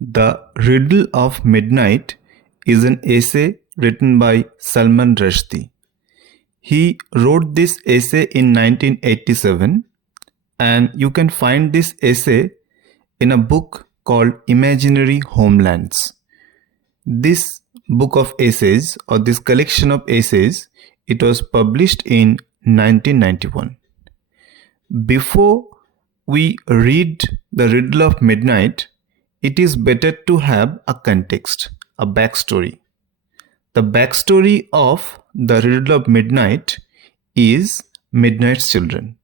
The Riddle of Midnight is an essay written by Salman Rushdie. He wrote this essay in 1987, and you can find this essay in a book called Imaginary Homelands. This book of essays, or this collection of essays, it was published in 1991. Before we read the Riddle of Midnight, it is better to have a context, a backstory. The backstory of the Riddle of Midnight is Midnight's Children.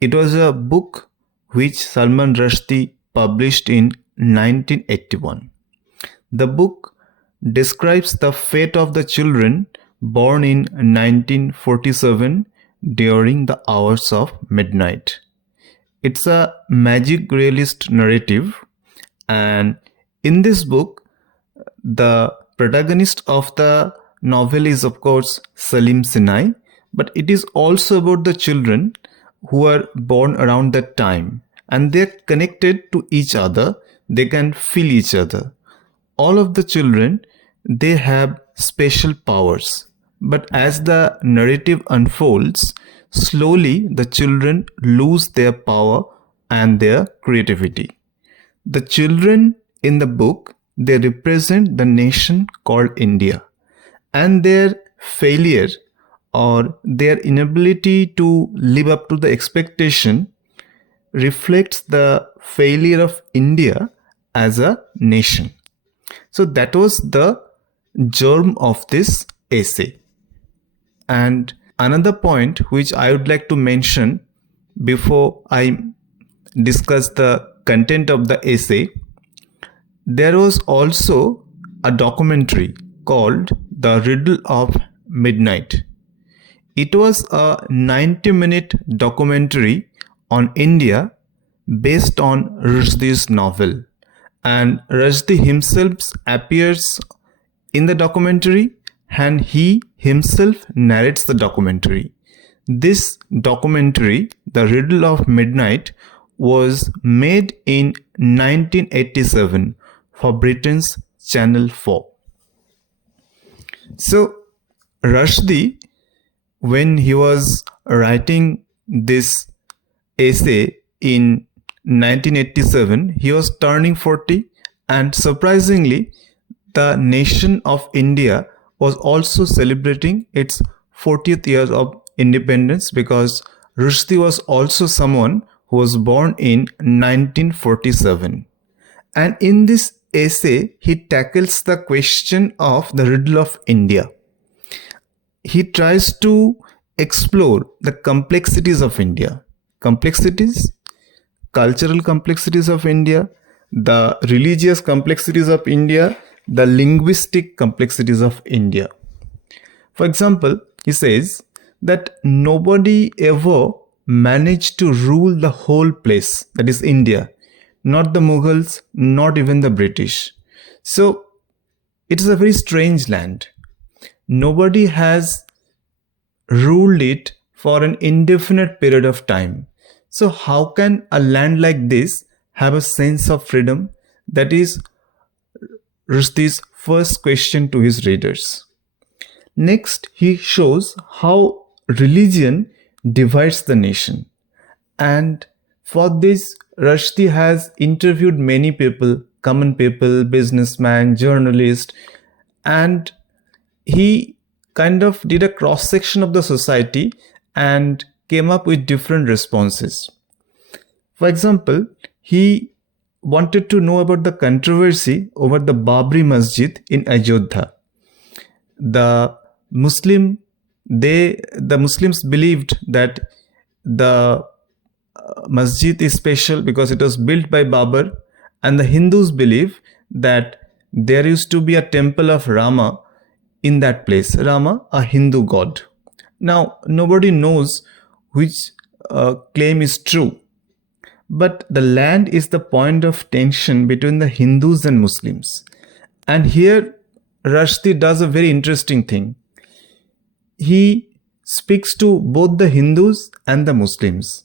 It was a book which Salman Rushdie published in 1981. The book describes the fate of the children born in 1947 during the hours of midnight. It's a magic realist narrative, and in this book, the protagonist of the novel is of course Salim Sinai, but it is also about the children who are born around that time, and they're connected to each other. They can feel each other. All of the children, they have special powers, but as the narrative unfolds, slowly the children lose their power and their creativity. The children in the book, they represent the nation called India, and their failure or their inability to live up to the expectation reflects the failure of India as a nation. So that was the germ of this essay. And another point which I would like to mention before I discuss the content of the essay, there was also a documentary called The Riddle of Midnight. It was a 90-minute documentary on India based on Rushdie's novel, and Rushdie himself appears in the documentary and he himself narrates the documentary. This documentary, The Riddle of Midnight, was made in 1987 for Britain's Channel 4. So Rushdie, when he was writing this essay in 1987, he was turning 40, and surprisingly, the nation of India was also celebrating its 40th year of independence, because Rushdie was also someone who was born in 1947. And in this essay, he tackles the question of the riddle of India. He tries to explore the complexities of India. Complexities, cultural complexities of India, the religious complexities of India, the linguistic complexities of India. For example, he says that nobody ever managed to rule the whole place, that is India, not the Mughals, not even the British. So it is a very strange land. Nobody has ruled it for an indefinite period of time. So how can a land like this have a sense of freedom? That is Rushdie's first question to his readers. Next, he shows how religion divides the nation. And for this, Rushdie has interviewed many people, common people, businessmen, journalists, and he kind of did a cross-section of the society and came up with different responses. For example, he wanted to know about the controversy over the babarimasjid in Ayodhya. The Muslims believed that the masjid is special because it was built by Babar, and the Hindus believe that there used to be a temple of Rama in that place. Rama, a Hindu god. Now, nobody knows which claim is true, but the land is the point of tension between the Hindus and Muslims. And here Rushdie does a very interesting thing. He speaks to both the Hindus and the Muslims.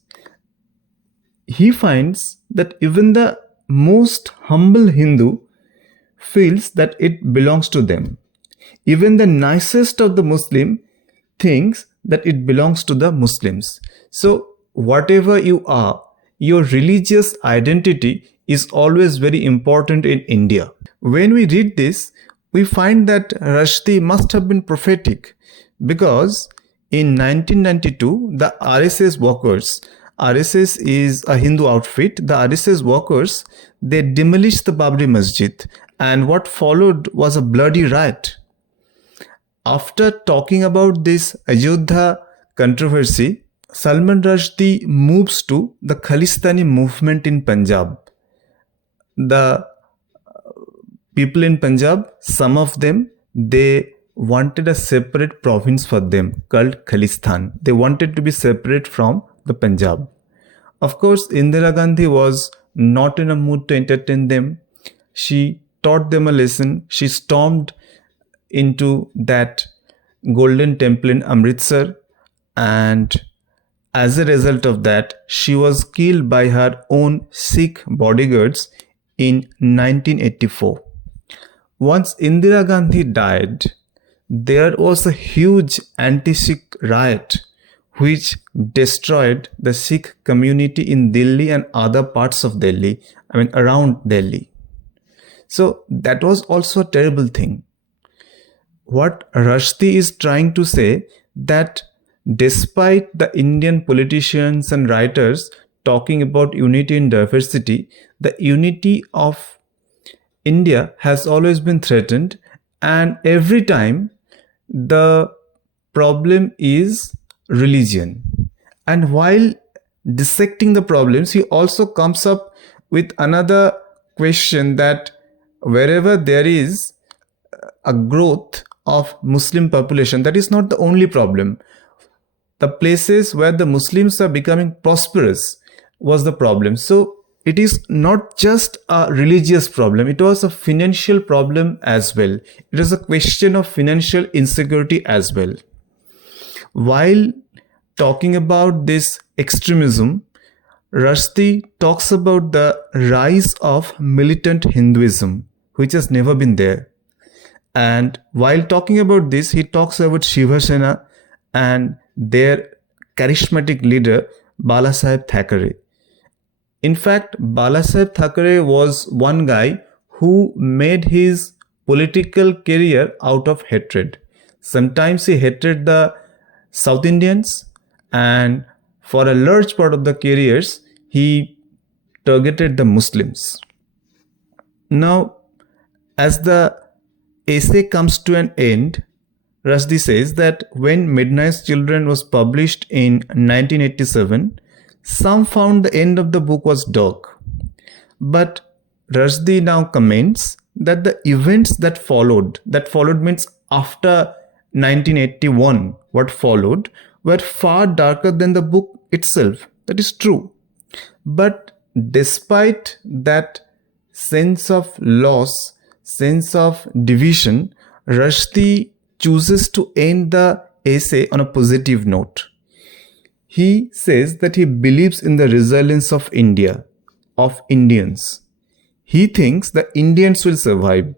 He finds that even the most humble Hindu feels that it belongs to them. Even the nicest of the Muslim thinks that it belongs to the Muslims. So, whatever you are, your religious identity is always very important in India. When we read this, we find that Rushdie must have been prophetic because in 1992, the RSS workers, RSS is a Hindu outfit, the RSS workers, they demolished the babarimasjid, and what followed was a bloody riot. After talking about this Ayodhya controversy, Salman Rushdie moves to the Khalistani movement in Punjab. The people in Punjab, some of them, they wanted a separate province for them called Khalistan. They wanted to be separate from the Punjab. Of course, Indiaragandhi was not in a mood to entertain them. She taught them a lesson. She stormed into that golden temple in Amritsar, and as a result of that, she was killed by her own Sikh bodyguards in 1984. Once Indira Gandhi died, there was a huge anti-Sikh riot which destroyed the Sikh community in Delhi and other parts of Delhi, around Delhi. So that was also a terrible thing. What Rushdie is trying to say that despite the Indian politicians and writers talking about unity in diversity, the unity of India has always been threatened, and every time the problem is religion. And while dissecting the problems, he also comes up with another question that wherever there is a growth of Muslim population, that is not the only problem. The places where the Muslims are becoming prosperous was the problem. So it is not just a religious problem, it was a financial problem as well. It is a question of financial insecurity as well. While talking about this extremism, Rushdie talks about the rise of militant Hinduism, which has never been there. And while talking about this, he talks about Shiva Sena and their charismatic leader, Balasaheb Thackeray. In fact, Balasaheb Thackeray was one guy who made his political career out of hatred. Sometimes he hated the South Indians, and for a large part of the careers, he targeted the Muslims. Now, as the essay comes to an end, Rushdie says that when Midnight's Children was published in 1987, some found the end of the book was dark. But Rushdie now comments that the events that followed means after 1981, what followed, were far darker than the book itself. That is true. But despite that sense of loss, sense of division, Rushdie chooses to end the essay on a positive note. He says that he believes in the resilience of India, of Indians. He thinks the Indians will survive,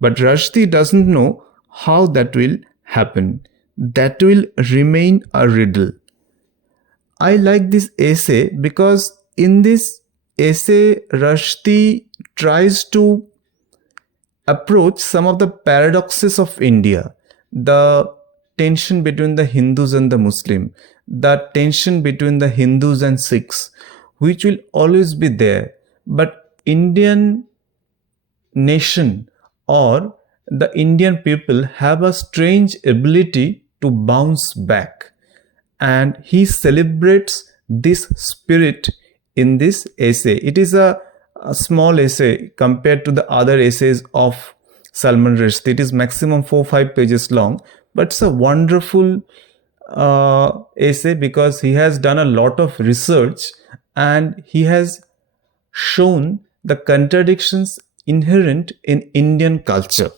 but Rushdie doesn't know how that will happen. That will remain a riddle. I like this essay because in this essay, Rushdie tries to approach some of the paradoxes of India, the tension between the Hindus and the Muslim, the tension between the Hindus and Sikhs, which will always be there. But Indian nation or the Indian people have a strange ability to bounce back. And he celebrates this spirit in this essay. It is a small essay compared to the other essays of Salman Rushdie. It is maximum 4-5 pages long, but it's a wonderful essay because he has done a lot of research and he has shown the contradictions inherent in Indian culture.